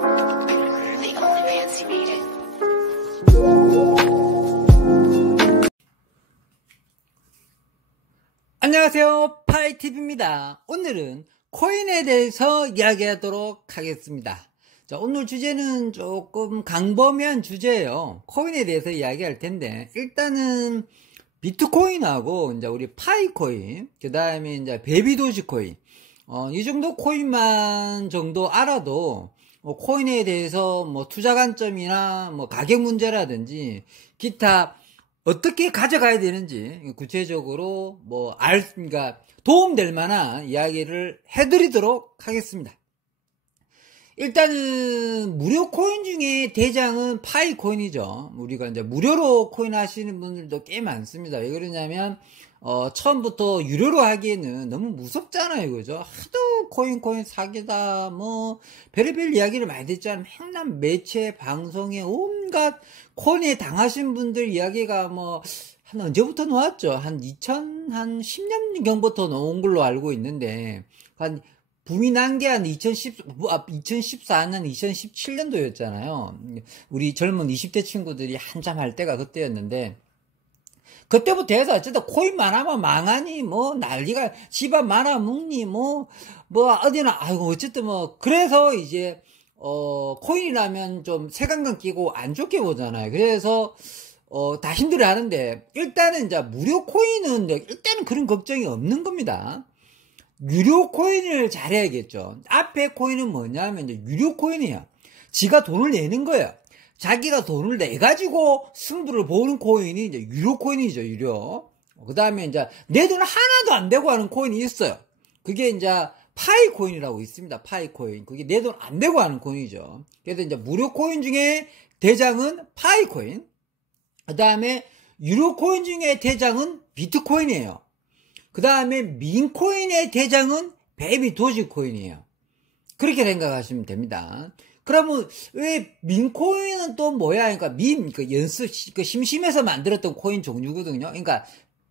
The only pants you needed. 안녕하세요, 파이팁입니다. 오늘은 코인에 대해서 이야기하도록 하겠습니다. 자, 오늘 주제는 조금 광범위한 주제예요. 코인에 대해서 이야기할 텐데, 일단은 비트코인하고 이제 우리 파이코인, 그 다음에 이제 베비도지코인, 이 정도 코인만 정도 알아도 코인에 대해서 뭐 투자 관점이나 뭐 가격 문제라든지 기타 어떻게 가져가야 되는지 구체적으로 그러니까 도움될 만한 이야기를 해드리도록 하겠습니다. 일단은 무료 코인 중에 대장은 파이코인이죠. 우리가 이제 무료로 코인 하시는 분들도 꽤 많습니다. 왜 그러냐면 처음부터 유료로 하기에는 너무 무섭잖아요, 그죠? 하도 코인 사기다 뭐 별의별 이야기를 많이 듣잖아요. 맨날 매체 방송에 온갖 코인에 당하신 분들 이야기가 한 언제부터 나왔죠? 한 10년 경부터 나온 걸로 알고 있는데, 한 붐이 난 게 한 2014년, 2017년도였잖아요. 우리 젊은 20대 친구들이 한참 할 때가 그때였는데, 그때부터 해서 어쨌든 코인만 하면 망하니, 난리가, 집안 말아 먹니, 어디나, 아이고, 어쨌든 그래서 이제, 코인이라면 좀 색안경 끼고 안 좋게 보잖아요. 그래서, 다 힘들어 하는데, 일단은 이제 무료 코인은, 일단은 그런 걱정이 없는 겁니다. 유료 코인을 잘해야겠죠. 앞에 코인은 뭐냐면 이제 유료 코인이에요. 지가 돈을 내는 거예요. 자기가 돈을 내가지고 승부를 보는 코인이 이제 유료 코인이죠, 유료. 그 다음에 이제 내 돈 하나도 안 되고 하는 코인이 있어요. 그게 이제 파이 코인이라고 있습니다, 파이 코인. 그게 내 돈 안 되고 하는 코인이죠. 그래서 이제 무료 코인 중에 대장은 파이 코인. 그 다음에 유료 코인 중에 대장은 비트코인이에요. 그 다음에 민코인의 대장은 베비도지코인이에요. 그렇게 생각하시면 됩니다. 그러면 왜 민코인은 또 뭐야? 그러니까 심심해서 만들었던 코인 종류거든요. 그러니까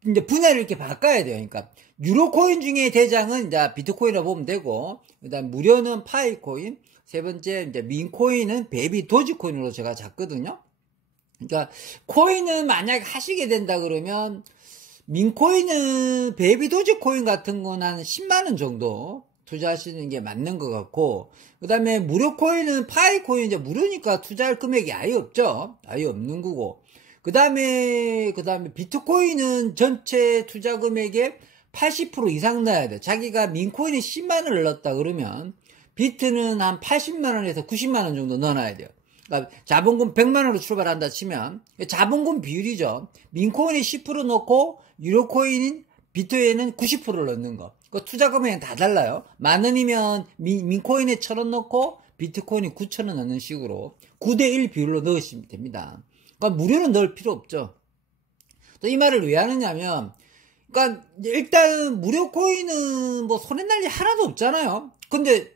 이제 분야를 이렇게 바꿔야 돼요. 그러니까 유료 코인 중에 대장은 이제 비트코인이라고 보면 되고, 그다음 무료는 파이코인, 세 번째 이제 민코인은 베비도지코인으로 제가 잡거든요. 그러니까 코인은 만약에 하시게 된다 그러면 민코인은 베비도지코인 같은 건 한 10만원 정도 투자하시는 게 맞는 것 같고, 그 다음에 무료 코인은 파이코인 이제 무료니까 투자할 금액이 아예 없죠. 아예 없는 거고. 그 다음에 비트코인은 전체 투자 금액의 80% 이상 넣어야 돼. 자기가 민코인에 10만원을 넣었다 그러면 비트는 한 80만원에서 90만원 정도 넣어놔야 돼요. 그러니까 자본금 100만원으로 출발한다 치면 자본금 비율이죠. 민코인에 10% 넣고 유료 코인인 비트에는 90%를 넣는 거. 그 투자 금액은 다 달라요. 10,000원이면 민코인에 1,000원 넣고 비트코인에 9,000원 넣는 식으로 9대1 비율로 넣으시면 됩니다. 그러니까 무료는 넣을 필요 없죠. 또 이 말을 왜 하느냐면, 그러니까 일단 무료 코인은 손해 날 일 하나도 없잖아요. 근데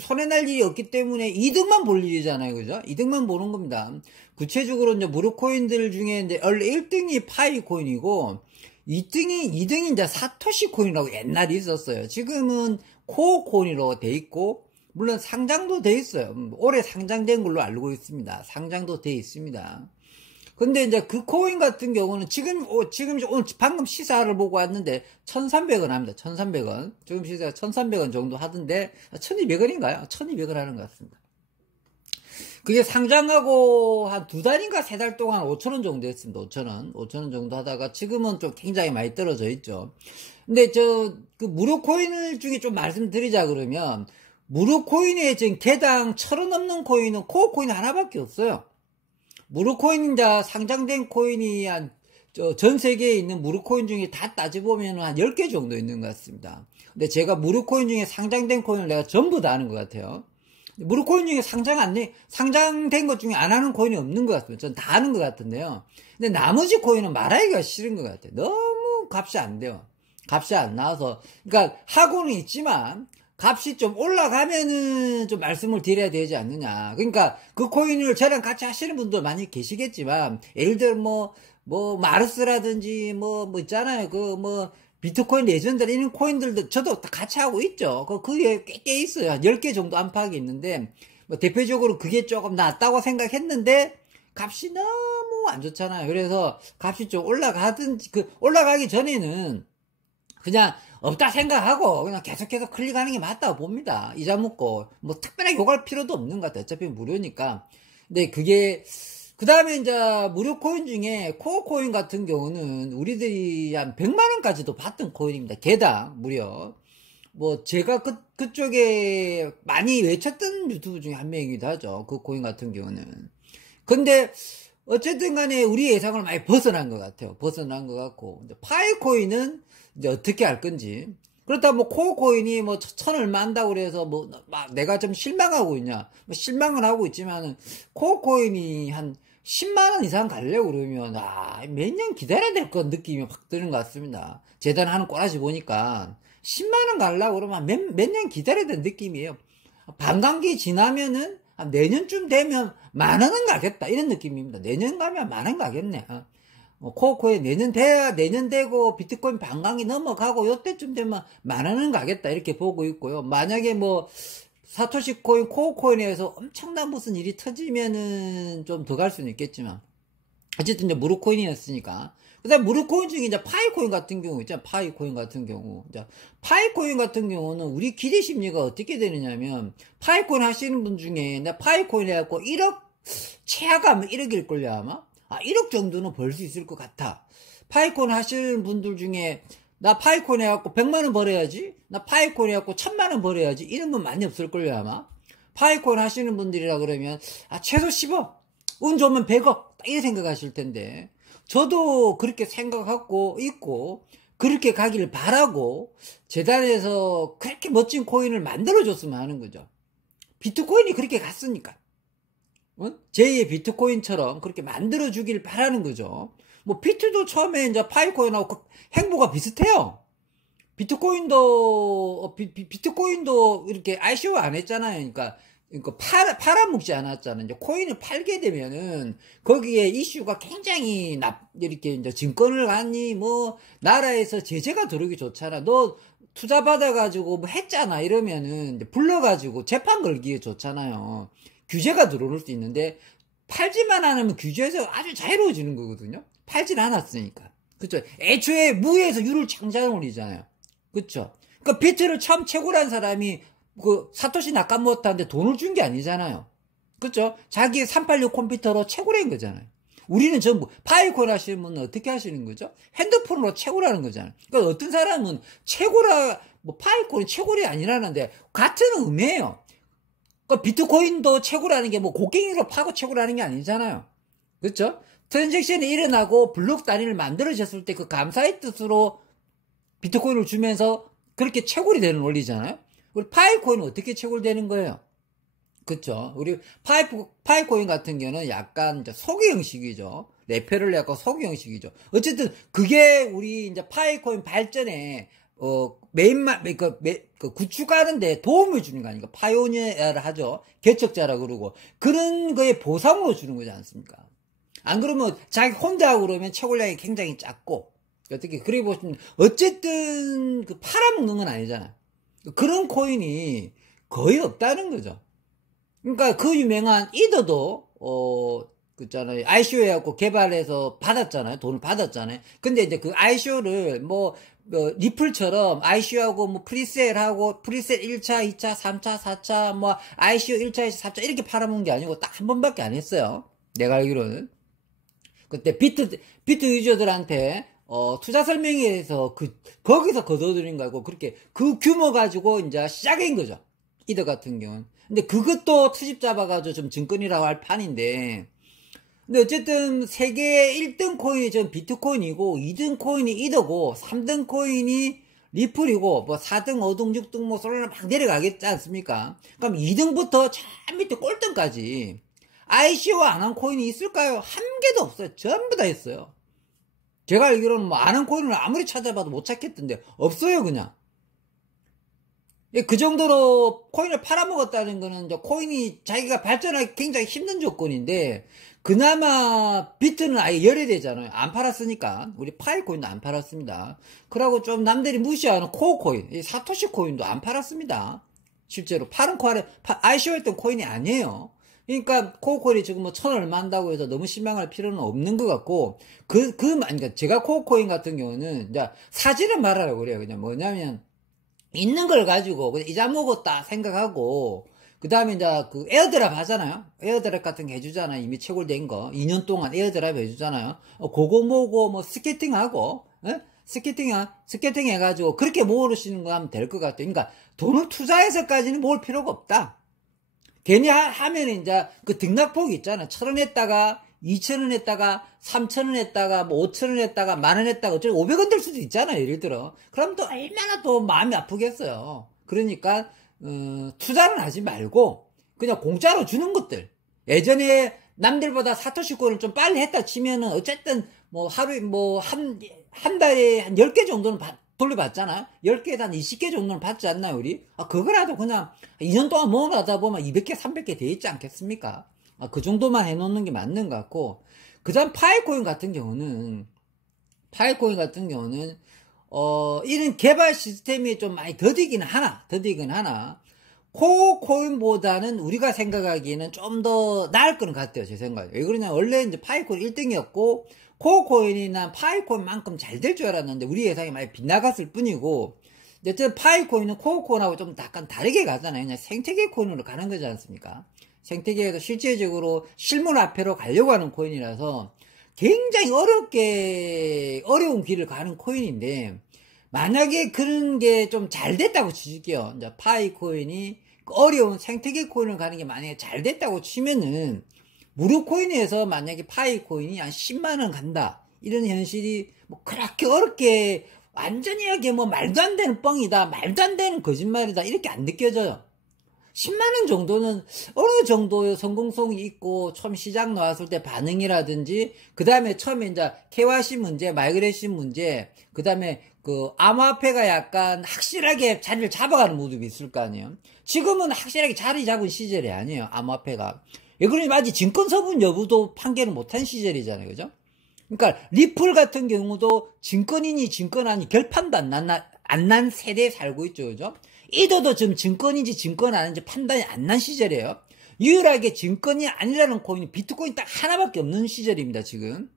손해 날 일이 없기 때문에 이득만 볼 일이잖아요, 그죠? 이득만 보는 겁니다. 구체적으로 이제 무료 코인들 중에 이제 원래 1등이 파이 코인이고, 2등이 이제 사토시 코인이라고 옛날에 있었어요. 지금은 코어 코인으로 돼 있고, 물론 상장도 돼 있어요. 올해 상장된 걸로 알고 있습니다. 상장도 돼 있습니다. 근데 이제 그 코인 같은 경우는 지금 오늘 방금 시사를 보고 왔는데 1,300원 합니다. 1,300원. 지금 시세가 1,300원 정도 하던데 1,200원인가요? 1,200원 하는 것 같습니다. 그게 상장하고 한 2달인가 3달 동안 5,000원 정도 했습니다. 5,000원 정도 하다가 지금은 좀 굉장히 많이 떨어져 있죠. 근데 그 무료 코인을 중에 좀 말씀드리자 그러면, 무료 코인에 지금 개당 1,000원 넘는 코인은 코어 코인 하나밖에 없어요. 무료 코인 이제 상장된 코인이 전 세계에 있는 무료 코인 중에 다 따져보면 한 10개 정도 있는 것 같습니다. 근데 제가 무료 코인 중에 상장된 코인을 내가 전부 다 아는 것 같아요. 무료 코인 중에 상장된 것 중에 안 하는 코인이 없는 것 같습니다. 전 다 아는 것 같은데요. 근데 나머지 코인은 말하기가 싫은 것 같아요. 너무 값이 안 돼요. 값이 안 나와서. 그러니까 하고는 있지만 값이 좀 올라가면은 좀 말씀을 드려야 되지 않느냐. 그러니까 그 코인을 저랑 같이 하시는 분도 많이 계시겠지만, 예를 들어 마르스라든지 있잖아요. 비트코인 레전드 이런 코인들도 저도 같이 하고 있죠. 그게 꽤 있어요. 한 10개 정도 안팎이 있는데, 뭐 대표적으로 그게 조금 낫다고 생각했는데 값이 너무 안 좋잖아요. 그래서 값이 좀 올라가든지 올라가기 전에는 그냥 없다 생각하고 그냥 계속해서 클릭하는 게 맞다고 봅니다. 이자 묻고 뭐 특별하게 요구할 필요도 없는 것 같아요. 어차피 무료니까. 근데 그게 그 다음에 이제 무료 코인 중에 코어 코인 같은 경우는 우리들이 한 100만 원까지도 받던 코인입니다. 개당 무려. 뭐 제가 그쪽에 많이 외쳤던 유튜브 중에 한 명이기도 하죠. 그 코인 같은 경우는. 근데 어쨌든 간에 우리 예상을 많이 벗어난 것 같아요. 벗어난 것 같고. 파이 코인은 이제 어떻게 할 건지. 그렇다 뭐 코어 코인이 뭐 천 얼마 한다고 그래서 뭐 막 내가 좀 실망하고 있냐. 뭐 실망은 하고 있지만은 코어 코인이 한 10만 원 이상 가려고 그러면 몇 년 기다려야 될 것 느낌이 확 드는 것 같습니다. 재단하는 꼬라지 보니까 10만 원 가려고 그러면 몇 년 기다려야 되는 느낌이에요. 반감기 지나면은 내년쯤 되면 10,000원은 가겠다 이런 느낌입니다. 내년 가면 10,000원 가겠네. 코어코인 내년 되고 비트코인 반감기 넘어가고 요때쯤 되면 10,000원은 가겠다 이렇게 보고 있고요. 만약에 뭐 사토시 코인, 코어 코인에서 엄청난 무슨 일이 터지면은 좀 더 갈 수는 있겠지만 어쨌든 이제 무료 코인이었으니까. 그다음 무료 코인 중에 이제 파이 코인 같은 경우 있잖아. 파이 코인 같은 경우. 이제 파이 코인 같은 경우는 우리 기대 심리가 어떻게 되느냐면 파이 코인 하시는 분 중에 나 파이 코인 해갖고 1억 최하가 1억일걸요 아마. 1억 정도는 벌 수 있을 것 같아. 파이 코인 하시는 분들 중에 나 파이콘 해갖고 100만 원 벌어야지. 나 파이콘 해갖고 1,000만 원 벌어야지. 이런 건 많이 없을걸요, 아마. 파이콘 하시는 분들이라 그러면, 최소 10억. 운 좋으면 100억. 이렇게 생각하실 텐데. 저도 그렇게 생각하고 있고, 그렇게 가기를 바라고, 재단에서 그렇게 멋진 코인을 만들어줬으면 하는 거죠. 비트코인이 그렇게 갔으니까. 제2의 비트코인처럼 그렇게 만들어주길 바라는 거죠. 뭐, 비트도 처음에 이제 파이코인하고 행보가 비슷해요. 비트코인도 이렇게 ICO 안 했잖아요. 그러니까 팔아먹지 않았잖아요. 이제 코인을 팔게 되면은 거기에 이슈가 굉장히 이렇게 이제 증권을 갔니 뭐 나라에서 제재가 들어오기 좋잖아. 너 투자 받아가지고 뭐 했잖아 이러면은 이제 불러가지고 재판 걸기에 좋잖아요. 규제가 들어올 수 있는데 팔지만 않으면 규제에서 아주 자유로워지는 거거든요. 팔질 않았으니까. 그쵸? 애초에 무에서 유를 창작을 올리잖아요. 그쵸? 그러니까 비트를 처음 채굴한 사람이 사토시 나카모토한테 돈을 준 게 아니잖아요. 그쵸? 자기 386 컴퓨터로 채굴한 거잖아요. 우리는 전부 파이콘 하시는 분은 어떻게 하시는 거죠? 핸드폰으로 채굴하는 거잖아요. 그러니까 어떤 사람은 파이콘이 채굴이 아니라는데 같은 의미예요. 그러니까 비트코인도 채굴하는 게 뭐 곡괭이로 파고 채굴하는 게 아니잖아요. 그쵸? 트랜잭션이 일어나고 블록 단위를 만들어졌을 때 그 감사의 뜻으로 비트코인을 주면서 그렇게 채굴이 되는 원리잖아요. 우리 파이코인은 어떻게 채굴되는 거예요? 그쵸? 우리 파이코인 같은 경우는 약간 이제 소규 형식이죠. 레페를 약간 소규 형식이죠. 어쨌든 그게 우리 이제 파이코인 발전에 구축하는데 도움을 주는 거 아닙니까? 파이오니어를 하죠. 개척자라 그러고 그런 거에 보상으로 주는 거지 않습니까? 안 그러면 자기 혼자 하고 그러면 채굴량이 굉장히 작고 어떻게 그래 보시면 어쨌든 팔아먹는 건 아니잖아. 그런 코인이 거의 없다는 거죠. 그러니까 그 유명한 이더도 그잖아요. ICO 해갖고 개발해서 받았잖아요. 돈을 받았잖아요. 근데 이제 그 ICO를 리플처럼 ICO하고 프리셀하고 프리셀 1차, 2차, 3차, 4차 ICO 1차, 2차, 4차 이렇게 팔아먹은 게 아니고 딱 한 번밖에 안 했어요. 내가 알기로는. 그때 비트 유저들한테 투자 설명회에서 거기서 거둬들인 거고 그렇게 그 규모 가지고 이제 시작인 거죠. 이더 같은 경우는. 근데 그것도 트집 잡아가지고 좀 증권이라고 할 판인데. 근데 어쨌든 세계 1등 코인이 전 비트코인이고 2등 코인이 이더고 3등 코인이 리플이고 4등, 5등, 6등 솔라나 막 내려가겠지 않습니까? 그럼 2등부터 저 밑에 꼴등까지 ICO 안 한 코인이 있을까요? 한 개도 없어요. 전부 다 있어요. 제가 알기로는 안 한 코인을 아무리 찾아봐도 못 찾겠던데 없어요 그냥. 그 정도로 코인을 팔아먹었다는 거는 이제 코인이 자기가 발전하기 굉장히 힘든 조건인데 그나마 비트는 아예 열애되잖아요. 안 팔았으니까. 우리 파이코인도 안 팔았습니다. 그러고 좀 남들이 무시하는 코어 코인, 사토시 코인도 안 팔았습니다. 실제로. 파는 코알이, ICO였던 코인이 아니에요. 그러니까 코어코인이 지금 뭐 1,000 얼마 한다고 해서 너무 실망할 필요는 없는 것 같고, 그러니까 제가 코어코인 같은 경우는, 이제 사지를 말하라고 그래요. 그냥 뭐냐면, 있는 걸 가지고 그냥 잊어먹었다 생각하고, 그 다음에 이제 그 에어드랍 하잖아요. 에어드랍 같은 거 해주잖아요. 이미 채굴된 거. 2년 동안 에어드랍 해주잖아요. 그거 모으고 뭐 스케이팅하고, 예? 스케이팅 해가지고 그렇게 모으시는 거 하면 될 것 같아요. 그러니까 돈을 투자해서까지는 모을 필요가 없다. 괜히 하면 이제 그 등락폭이 있잖아. 1,000원 했다가 2,000원 했다가 3,000원 했다가 뭐 5,000원 했다가 10,000원 했다가 어쩌면 500원 될 수도 있잖아요. 예를 들어. 그럼 또 얼마나 또 마음이 아프겠어요. 그러니까 투자는 하지 말고 그냥 공짜로 주는 것들. 예전에 남들보다 사토시 코인을 좀 빨리 했다 치면은 어쨌든 뭐 하루에 뭐 한 달에 한 10개 정도는 돌려받잖아요. 10개에서 한 20개 정도는 받지 않나요, 우리? 그거라도 그냥 2년 동안 모아가다 보면 200개, 300개 돼 있지 않겠습니까? 그 정도만 해놓는 게 맞는 것 같고, 그 다음 파이코인 같은 경우는, 이런 개발 시스템이 좀 많이 더디긴 하나. 코어코인보다는 우리가 생각하기에는 좀 더 나을 거는 같아요, 제 생각에. 왜 그러냐, 원래 이제 파이코인 1등이었고, 코어코인이 난 파이코인만큼 잘 될 줄 알았는데, 우리 예상이 많이 빗나갔을 뿐이고, 어쨌든 파이코인은 코어코인하고 좀 약간 다르게 가잖아요. 그냥 생태계 코인으로 가는 거지 않습니까? 생태계에서 실질적으로 실물화폐로 가려고 하는 코인이라서 굉장히 어려운 길을 가는 코인인데, 만약에 그런 게 좀 잘 됐다고 치실게요. 이제 파이코인이 어려운 생태계 코인을 가는 게 만약에 잘 됐다고 치면은, 무료 코인에서 만약에 파이코인이 한 10만원 간다. 이런 현실이 뭐 그렇게 어렵게 완전히 하게 뭐 말도 안 되는 뻥이다. 말도 안 되는 거짓말이다. 이렇게 안 느껴져요. 10만원 정도는 어느 정도의 성공성이 있고 처음 시장 나왔을 때 반응이라든지 그 다음에 처음에 이제 KYC 문제, 마이그레이션 문제 그 다음에 그 암호화폐가 약간 확실하게 자리를 잡아가는 모습이 있을 거 아니에요. 지금은 확실하게 자리 잡은 시절이 아니에요. 암호화폐가. 왜 그러냐면 아직 증권서분 여부도 판결을 못한 시절이잖아요. 그죠? 그러니까 리플 같은 경우도 증권인이 증권 아니 결판도 안 난 세대에 살고 있죠. 그죠? 이도도 지금 증권인지 증권 아닌지 판단이 안 난 시절이에요. 유일하게 증권이 아니라는 코인이 비트코인 딱 하나밖에 없는 시절입니다. 지금.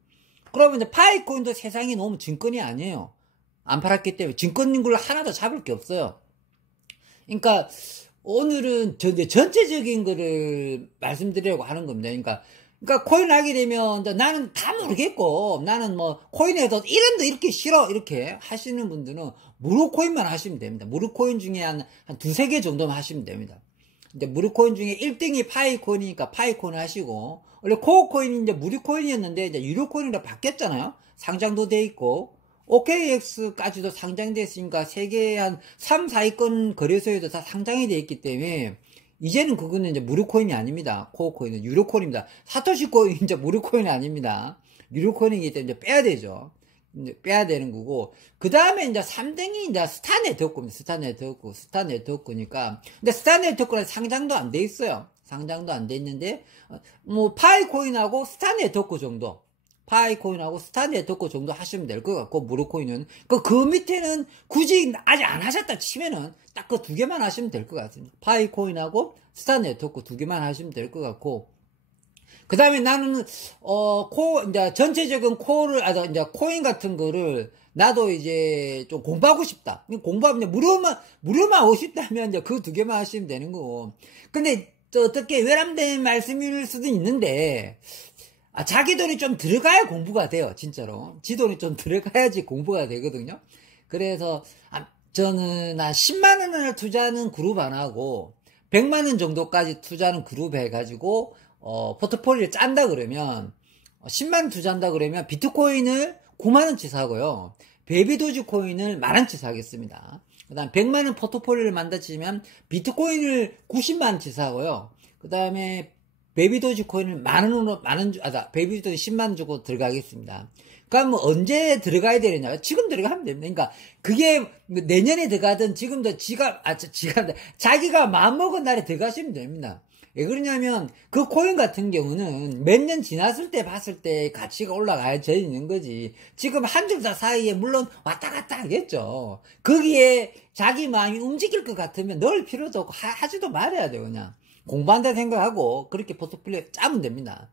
그러면 이제 파이코인도 세상에 너무 증권이 아니에요. 안 팔았기 때문에 증권인구를 하나 더 잡을 게 없어요. 그러니까 오늘은 전체적인 거를 말씀드리려고 하는 겁니다. 그러니까 코인 하게 되면 나는 다 모르겠고 나는 뭐 코인에서 이런데 이렇게 싫어 이렇게 하시는 분들은 무료 코인만 하시면 됩니다. 무료 코인 중에 한 두세 개 정도만 하시면 됩니다. 이제 무료 코인 중에 1등이 파이코인이니까 파이코인 하시고 원래 코어 코인이 이제 무료 코인이었는데 이제 유료 코인으로 바뀌었잖아요. 상장도 돼 있고 OKX까지도 상장됐으니까 세계 한 3, 4위권 거래소에도 다 상장이 돼 있기 때문에 이제는 그거는 이제 무료 코인이 아닙니다. 코어 코인은 유료 코인입니다. 사토시 코인 이제 무료 코인이 아닙니다. 유료 코인이기 때문에 이제 빼야 되죠. 이제 빼야 되는 거고 그 다음에 이제 3등이 이제 스타 네트워크입니다. 스타 네트워크니까 근데 스타 네트워크는 상장도 안 돼 있어요. 상장도 안 돼 있는데 뭐 파이코인하고 스타 네트워크 정도. 파이코인하고 스타 네트워크 정도 하시면 될 것 같고 무료 코인은 그 밑에는 굳이 아직 안 하셨다 치면은 딱 그 두 개만 하시면 될 것 같습니다. 파이코인하고 스타 네트워크 두 개만 하시면 될 것 같고 그 다음에 나는 이제 전체적인 이제 코인 같은 거를 나도 이제 좀 공부하고 싶다. 공부하면 무료만 하고 싶다면 이제 그 두 개만 하시면 되는 거고. 근데 또 어떻게 외람된 말씀일 수도 있는데 자기 돈이 좀 들어가야 공부가 돼요, 진짜로. 지 돈이 좀 들어가야지 공부가 되거든요. 그래서, 저는, 10만원을 투자하는 그룹 안 하고, 100만원 정도까지 투자하는 그룹 해가지고, 포트폴리오를 짠다 그러면, 10만원 투자한다 그러면, 비트코인을 9만원치 사고요. 베이비도지 코인을 10,000원치 사겠습니다. 그 다음 100만원 포트폴리오를 만들어지면, 비트코인을 90만원치 사고요. 그 다음에, 베이비도지 코인을 베이비도지 10만원 주고 들어가겠습니다. 그럼 뭐 언제 들어가야 되느냐? 지금 들어가면 됩니다. 그러니까 그게 내년에 들어가든 지금도 자기가 마음먹은 날에 들어가시면 됩니다. 왜 그러냐면 그 코인 같은 경우는 몇 년 지났을 때 봤을 때 가치가 올라가야 되는 거지. 지금 한 주사 사이에 물론 왔다 갔다 하겠죠. 거기에 자기 마음이 움직일 것 같으면 넣을 필요도 없고 하지도 말아야 돼요. 그냥 공부한다 생각하고 그렇게 포트폴리오 짜면 됩니다.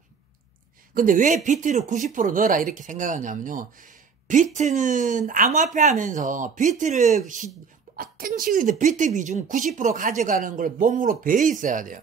근데 왜 비트를 90% 넣어라 이렇게 생각하냐면요. 비트는 암호화폐 하면서 비트를 어떤 식이든 비트 비중 90% 가져가는 걸 몸으로 배에 있어야 돼요.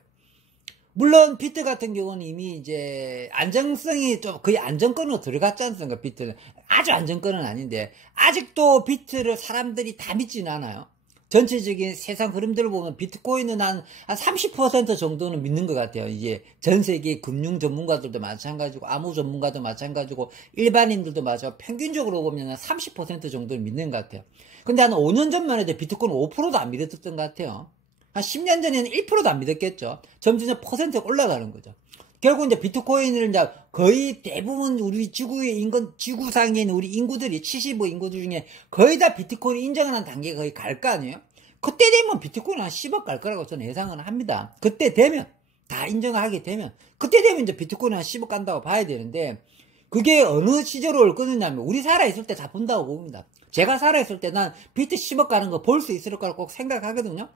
물론 비트 같은 경우는 이미 이제 안정성이 좀 거의 안정권으로 들어갔지 않습니까? 비트는 아주 안정권은 아닌데 아직도 비트를 사람들이 다 믿지는 않아요. 전체적인 세상 흐름들을 보면 비트코인은 한 30% 정도는 믿는 것 같아요. 이제 전 세계 금융 전문가들도 마찬가지고 암호 전문가도 마찬가지고 일반인들도 마찬가지고 평균적으로 보면 30% 정도는 믿는 것 같아요. 근데 한 5년 전만 해도 비트코인 5%도 안 믿었던 것 같아요. 한 10년 전에는 1%도 안 믿었겠죠. 점점 퍼센트가 올라가는 거죠. 결국 이제 비트코인을 이제 거의 대부분 우리 지구상에 있는 우리 인구들이 75 인구들 중에 거의 다 비트코인 인정하는 단계가 거의 갈 거 아니에요? 그때 되면 비트코인 한 10억 갈 거라고 저는 예상은 합니다. 그때 되면, 다 인정을 하게 되면, 그때 되면 이제 비트코인 한 10억 간다고 봐야 되는데, 그게 어느 시절을 끊느냐면, 우리 살아있을 때 다 본다고 봅니다. 제가 살아있을 때 난 비트 10억 가는 거 볼 수 있을 거라고 꼭 생각하거든요.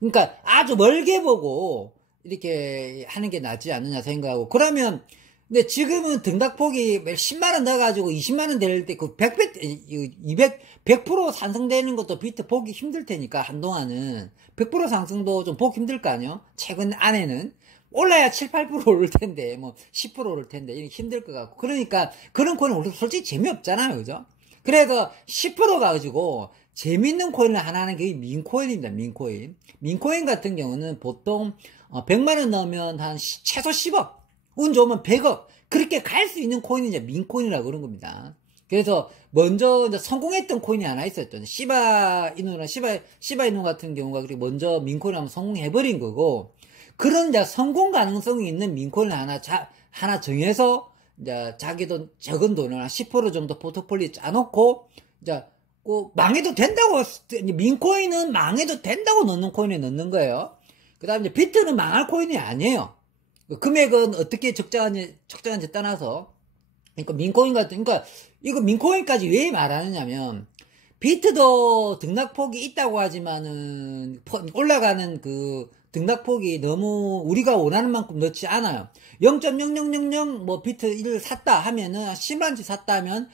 그러니까 아주 멀게 보고 이렇게 하는 게 낫지 않느냐 생각하고. 그러면 근데 지금은 등락폭이 10만원 넣어가지고 20만원 될 때 그 100% 상승되는 것도 비트 보기 힘들 테니까 한동안은 100% 상승도 좀 보기 힘들 거 아니에요? 최근 안에는 올라야 7, 8% 오를 텐데 뭐 10% 오를 텐데 이게 힘들 것 같고. 그러니까 그런 코인은 솔직히 재미없잖아요. 그죠? 그래서 10% 가지고 재밌는 코인을 하나 하는 게 민코인입니다. 민코인. 민코인 같은 경우는 보통 100만원 넣으면 한 최소 10억, 운 좋으면 100억 그렇게 갈 수 있는 코인이 이제 민코인이라고 그런 겁니다. 그래서 먼저 이제 성공했던 코인이 하나 있었죠. 시바이누 같은 경우가 그렇게 먼저 민코인 하면 성공해버린 거고, 그런 이제 성공 가능성이 있는 민코인을 하나 정해서 이제 자기도 적은 돈을 한 10% 정도 포트폴리오에 짜놓고 이제 망해도 된다고, 민코인은 망해도 된다고 넣는 코인에 넣는 거예요. 그 다음에 이제 비트는 망할 코인이 아니에요. 금액은 어떻게 적정한지 떠나서. 그러니까 민코인 그러니까 이거 민코인까지 왜 말하느냐면, 비트도 등락폭이 있다고 하지만은, 올라가는 그 등락폭이 너무 우리가 원하는 만큼 넣지 않아요. 0.0000 뭐 비트 1을 샀다 하면은, 10만원치 샀다 하면,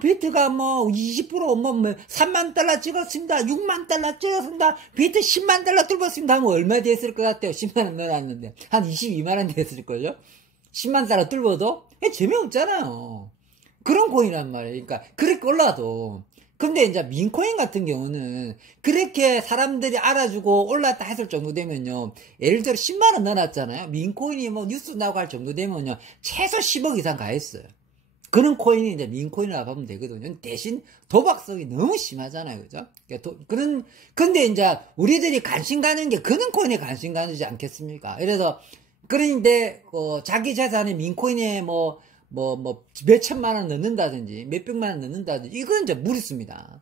비트가 20% 3만 달러 찍었습니다. 6만 달러 찍었습니다. 비트 10만 달러 뚫었습니다. 하면 얼마 됐을 것 같아요? 10만원 넣어놨는데. 한 22만원 됐을걸요? 10만 달러 뚫어도? 재미없잖아요. 그런 코인이란 말이에요. 그러니까, 그렇게 올라도. 근데 이제 민코인 같은 경우는 그렇게 사람들이 알아주고 올랐다 했을 정도 되면요. 예를 들어 10만원 넣어놨잖아요. 민코인이 뉴스 나오고 할 정도 되면요. 최소 10억 이상 가 있어요. 그런 코인이 이제 민코인이라고 하면 되거든요. 대신 도박성이 너무 심하잖아요. 그죠? 근데 이제 우리들이 관심 가는 게 그런 코인에 관심 가지 않겠습니까? 그래서, 그런데, 자기 재산에 민코인에 몇천만 원 넣는다든지, 몇백만 원 넣는다든지, 이건 이제 무리수입니다.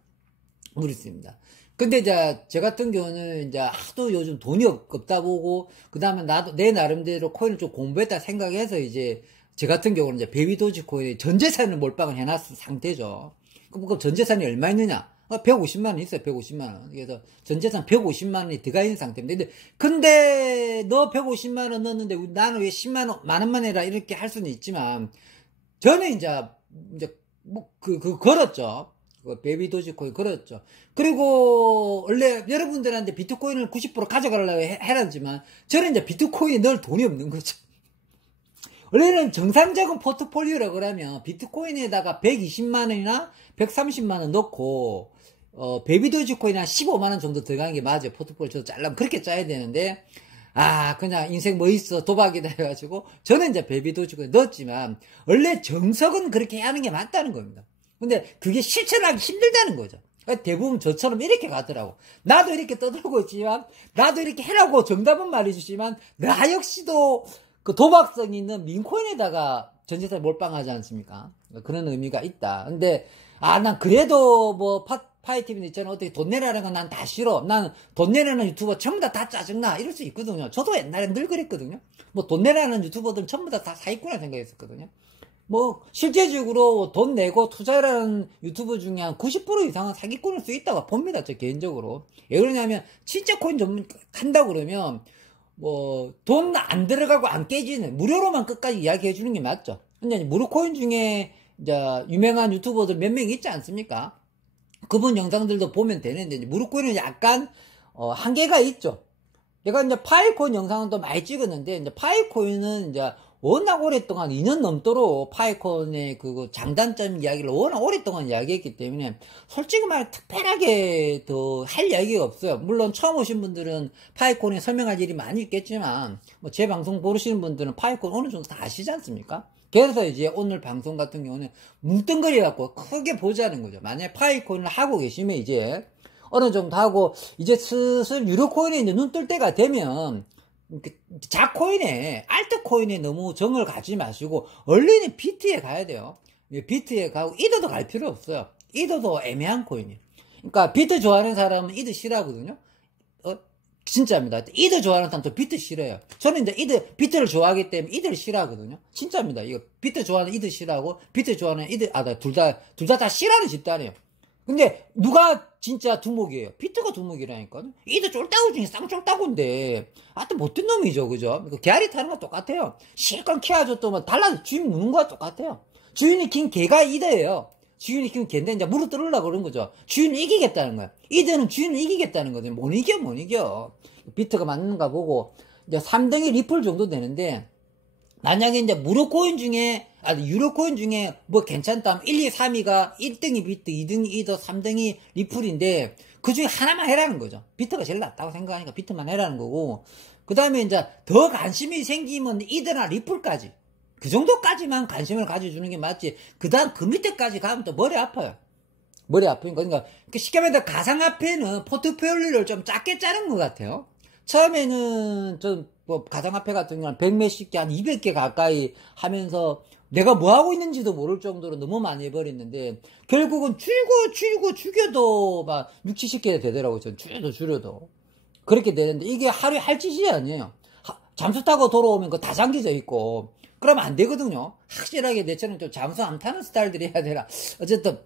근데 이제, 저 같은 경우는 이제 하도 요즘 돈이 없다 보고, 그 다음에 내 나름대로 코인을 좀 공부했다 생각해서 이제, 저 같은 경우는 이제 베이비도지코인에 전 재산을 몰빵을 해놨은 상태죠. 그럼 전 재산이 얼마 있느냐? 150만원 있어요, 150만원. 그래서 전 재산 150만원이 들어가 있는 상태입니다. 근데 너 150만원 넣었는데 나는 왜 10만원, 만원만 해라 이렇게 할 수는 있지만, 저는 이제 걸었죠. 베이비도지코인 걸었죠. 그리고, 원래 여러분들한테 비트코인을 90% 가져가려고 해라지만, 저는 이제 비트코인에 넣을 돈이 없는 거죠. 원래는 정상적인 포트폴리오라고 그러면 비트코인에다가 120만원이나 130만원 넣고, 베이비도지코인 한 15만원 정도 들어가는 게 맞아요. 포트폴리오 저도 짜려면 그렇게 짜야 되는데, 그냥 인생 뭐 있어, 도박이다 해가지고, 저는 이제 베이비도지코인 넣었지만, 원래 정석은 그렇게 하는 게 맞다는 겁니다. 근데 그게 실천하기 힘들다는 거죠. 대부분 저처럼 이렇게 가더라고. 나도 이렇게 떠들고 있지만, 나도 이렇게 해라고 정답은 말해주지만, 나 역시도 그 도박성 있는 민코인에다가 전재산 몰빵하지 않습니까? 그런 의미가 있다. 근데, 난 그래도 파이TV는 있잖아. 어떻게 돈 내라는 건 난 다 싫어. 난 돈 내라는 유튜버 전부 다 짜증나. 이럴 수 있거든요. 저도 옛날에 늘 그랬거든요. 뭐 돈 내라는 유튜버들 전부 다 사기꾼이라 생각했었거든요. 뭐 실제적으로 돈 내고 투자라는 유튜버 중에 한 90% 이상은 사기꾼일 수 있다고 봅니다. 저 개인적으로. 왜 그러냐면 진짜 코인 전문 한다 그러면 뭐 돈 안 들어가고 안 깨지는 무료로만 끝까지 이야기해 주는 게 맞죠. 근데 무료 코인 중에 이제 유명한 유튜버들 몇 명 있지 않습니까? 그분 영상들도 보면 되는데 무료 코인은 약간 한계가 있죠. 내가 이제 파이코인 영상은 또 많이 찍었는데 이제 파이코인은 이제 워낙 오랫동안 2년 넘도록 파이콘의 그 장단점 이야기를 워낙 오랫동안 이야기했기 때문에 솔직히 말해 특별하게 더 할 이야기가 없어요. 물론 처음 오신 분들은 파이콘에 설명할 일이 많이 있겠지만 뭐 제 방송 보시는 분들은 파이콘 어느 정도 다 아시지 않습니까? 그래서 이제 오늘 방송 같은 경우는 뭉뚱그려 갖고 크게 보자는 거죠. 만약에 파이콘을 하고 계시면 이제 어느 정도 하고 이제 슬슬 유료 코인에 이제 눈 뜰 때가 되면 자코인에 알트코인에 너무 정을 가지 마시고 얼른은 비트에 가야 돼요. 비트에 가고 이더도 갈 필요 없어요. 이더도 애매한 코인이에요. 그러니까 비트 좋아하는 사람은 이더 싫어하거든요. 진짜입니다. 이더 좋아하는 사람도 비트 싫어해요. 저는 이제 비트를 좋아하기 때문에 이더를 싫어하거든요. 진짜입니다. 이거 비트 좋아하는 이더 싫어하고 비트 좋아하는 이더 둘 다 싫어하는 집단이에요. 근데 누가 진짜 두목이에요? 비트가 두목이라니까요. 이도 쫄따구 중에 쌍쫄따구인데 하여튼 못된 놈이죠. 그죠? 개아리 타는 거 똑같아요. 실컷 키워줬더만 달라서 주인 무는 거와 똑같아요. 주인이 킨 개가 이더예요. 주인이 키운 개인데 이제 무릎 뜯으려고 그런 거죠. 주인을 이기겠다는 거야. 이더는 주인을 이기겠다는 거죠. 못 이겨. 비트가 맞는가 보고 이제 3등이 리플 정도 되는데 만약에 이제 무료 코인 중에 유료 코인 중에 뭐 괜찮다 하면 1, 2, 3위가 1등이 비트, 2등이 이더, 3등이 리플인데 그 중에 하나만 해라는 거죠. 비트가 제일 낫다고 생각하니까 비트만 해라는 거고 그 다음에 이제 더 관심이 생기면 이더나 리플까지 그 정도까지만 관심을 가져주는 게 맞지 그 다음 그 밑에까지 가면 또 머리 아파요. 머리 아프니까 그러니까 쉽게 말해서 가상화폐는 포트폴리오를 좀 작게 짜는 것 같아요. 처음에는 뭐 가상화폐 같은 경우는 100몇십 개, 한 200개 가까이 하면서 내가 뭐 하고 있는지도 모를 정도로 너무 많이 해버렸는데 결국은 죽여도 막 6, 70개 되더라고요. 전 줄여도 그렇게 되는데 이게 하루에 할 짓이 아니에요. 잠수 타고 돌아오면 그거 다 잠겨져 있고 그러면 안 되거든요. 확실하게 내처럼 좀 잠수 안 타는 스타일들이 해야 되나. 어쨌든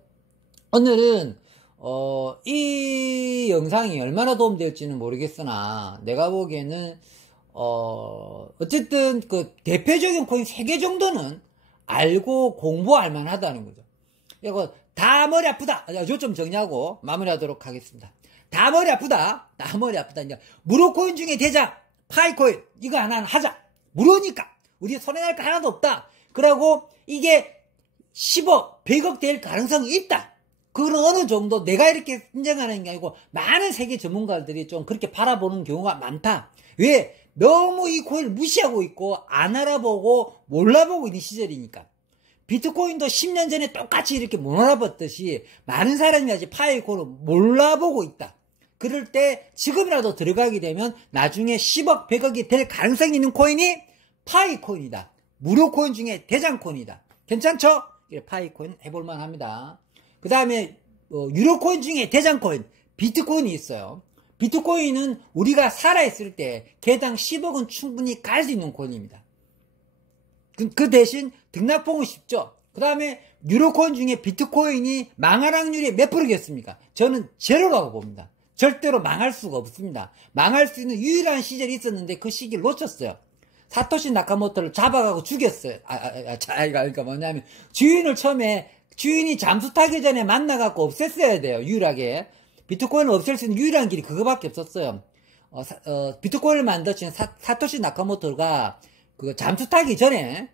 오늘은 이 영상이 얼마나 도움될지는 모르겠으나 내가 보기에는 어쨌든 그 대표적인 코인 3개 정도는 알고 공부할 만하다는 거죠. 이거 다 머리 아프다. 요점 정리하고 마무리하도록 하겠습니다. 다 머리 아프다. 이제 무료 코인 중에 대장 파이코인 이거 하나 하자. 무료니까 우리 손해날 거 하나도 없다. 그러고 이게 10억, 100억 될 가능성이 있다. 그건 어느 정도 내가 이렇게 인정하는 게 아니고 많은 세계 전문가들이 좀 그렇게 바라보는 경우가 많다. 왜? 너무 이 코인을 무시하고 있고 안 알아보고 몰라보고 있는 시절이니까. 비트코인도 10년 전에 똑같이 이렇게 못 알아봤듯이 많은 사람이 아직 파이코인을 몰라보고 있다. 그럴 때 지금이라도 들어가게 되면 나중에 10억, 100억이 될 가능성이 있는 코인이 파이코인이다. 무료 코인 중에 대장 코인이다. 괜찮죠? 파이코인 해볼만 합니다. 그 다음에 유료 코인 중에 대장 코인 비트코인이 있어요. 비트코인은 우리가 살아있을 때 개당 10억은 충분히 갈 수 있는 코인입니다. 그 대신 등락폭은 쉽죠. 그 다음에 유료 코인 중에 비트코인이 망할 확률이 몇 프로겠습니까? 저는 제로라고 봅니다. 절대로 망할 수가 없습니다. 망할 수 있는 유일한 시절이 있었는데 그 시기를 놓쳤어요. 사토시 나카모토를 잡아가고 죽였어요. 그러니까 뭐냐면 주인이 잠수 타기 전에 만나갖고 없앴어야 돼요. 유일하게. 비트코인을 없앨 수 있는 유일한 길이 그거밖에 없었어요. 비트코인을 만드신 사토시 나카모토가 그 잠수 타기 전에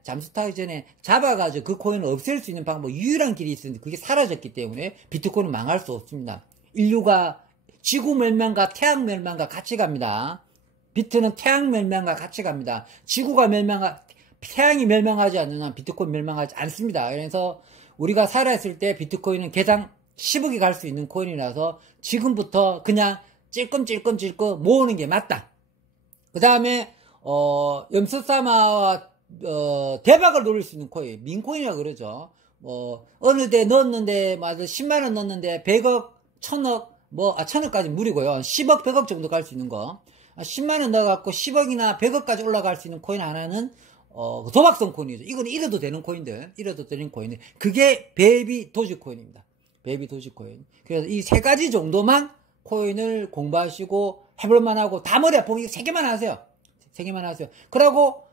잡아가지고 그 코인을 없앨 수 있는 방법 유일한 길이 있었는데 그게 사라졌기 때문에 비트코인은 망할 수 없습니다. 인류가 지구 멸망과 태양 멸망과 같이 갑니다. 비트는 태양 멸망과 같이 갑니다. 태양이 멸망하지 않는 한 비트코인 멸망하지 않습니다. 그래서 우리가 살아있을 때 비트코인은 개당 10억이 갈 수 있는 코인이라서 지금부터 그냥 찔끔찔끔 모으는 게 맞다. 그 다음에 염소사마와 대박을 노릴 수 있는 코인 민코인이라고 그러죠. 어느 데 넣었는데 10만원 넣었는데 100억 천억, 1000억까지 무리고요. 10억, 100억 정도 갈 수 있는 거. 10만원 넣어갖고 10억이나 100억까지 올라갈 수 있는 코인 하나는, 도박성 코인이죠. 이건 잃어도 되는 코인들. 그게 베이비 도지코인입니다. 베이비 도지코인. 그래서 이 세 가지 정도만 코인을 공부하시고 해볼만 하고, 다 머리 아프면 이거 3개만 하세요. 3개만 하세요. 그러고,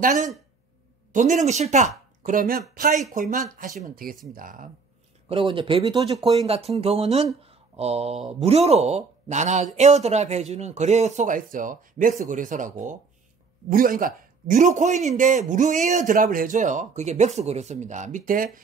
나는 돈 내는 거 싫다. 그러면 파이 코인만 하시면 되겠습니다. 그리고 이제 베이비 도지코인 같은 경우는, 무료로 에어드랍 해주는 거래소가 있어요. 맥스 거래소라고. 그러니까, 유료 코인인데 무료 에어드랍을 해줘요. 그게 맥스 거래소입니다. 밑에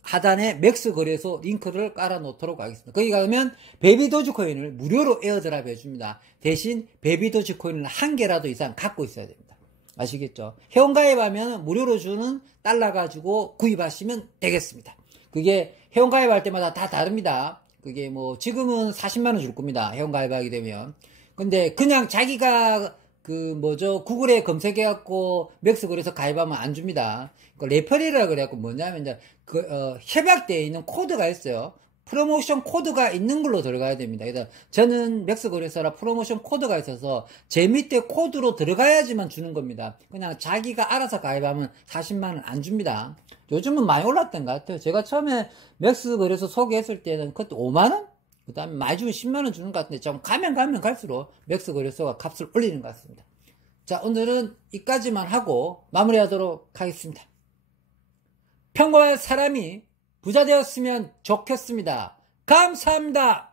하단에 맥스 거래소 링크를 깔아 놓도록 하겠습니다. 거기 가면 베이비 도지코인을 무료로 에어드랍 해줍니다. 대신 베이비 도지코인을 1개라도 이상 갖고 있어야 됩니다. 아시겠죠? 회원가입하면 무료로 주는 달러 가지고 구입하시면 되겠습니다. 그게 회원가입할 때마다 다 다릅니다. 그게 지금은 40만원 줄 겁니다. 회원가입하게 되면. 근데 그냥 자기가 구글에 검색해갖고 맥스 거래소 가입하면 안 줍니다. 레퍼럴이라 그래갖고 뭐냐면 이제 협약되어 있는 코드가 있어요. 프로모션 코드가 있는 걸로 들어가야 됩니다. 그래서 저는 맥스 거래소라 프로모션 코드가 있어서 제 밑에 코드로 들어가야지만 주는 겁니다. 그냥 자기가 알아서 가입하면 40만원 안 줍니다. 요즘은 많이 올랐던 것 같아요. 제가 처음에 맥스 거래소 소개했을 때는 그때 5만원? 그 다음에 많이 주면 10만원 주는 것 같은데 좀 가면 갈수록 맥스 거래소가 값을 올리는 것 같습니다. 자, 오늘은 이까지만 하고 마무리하도록 하겠습니다. 평범한 사람이 부자 되었으면 좋겠습니다. 감사합니다.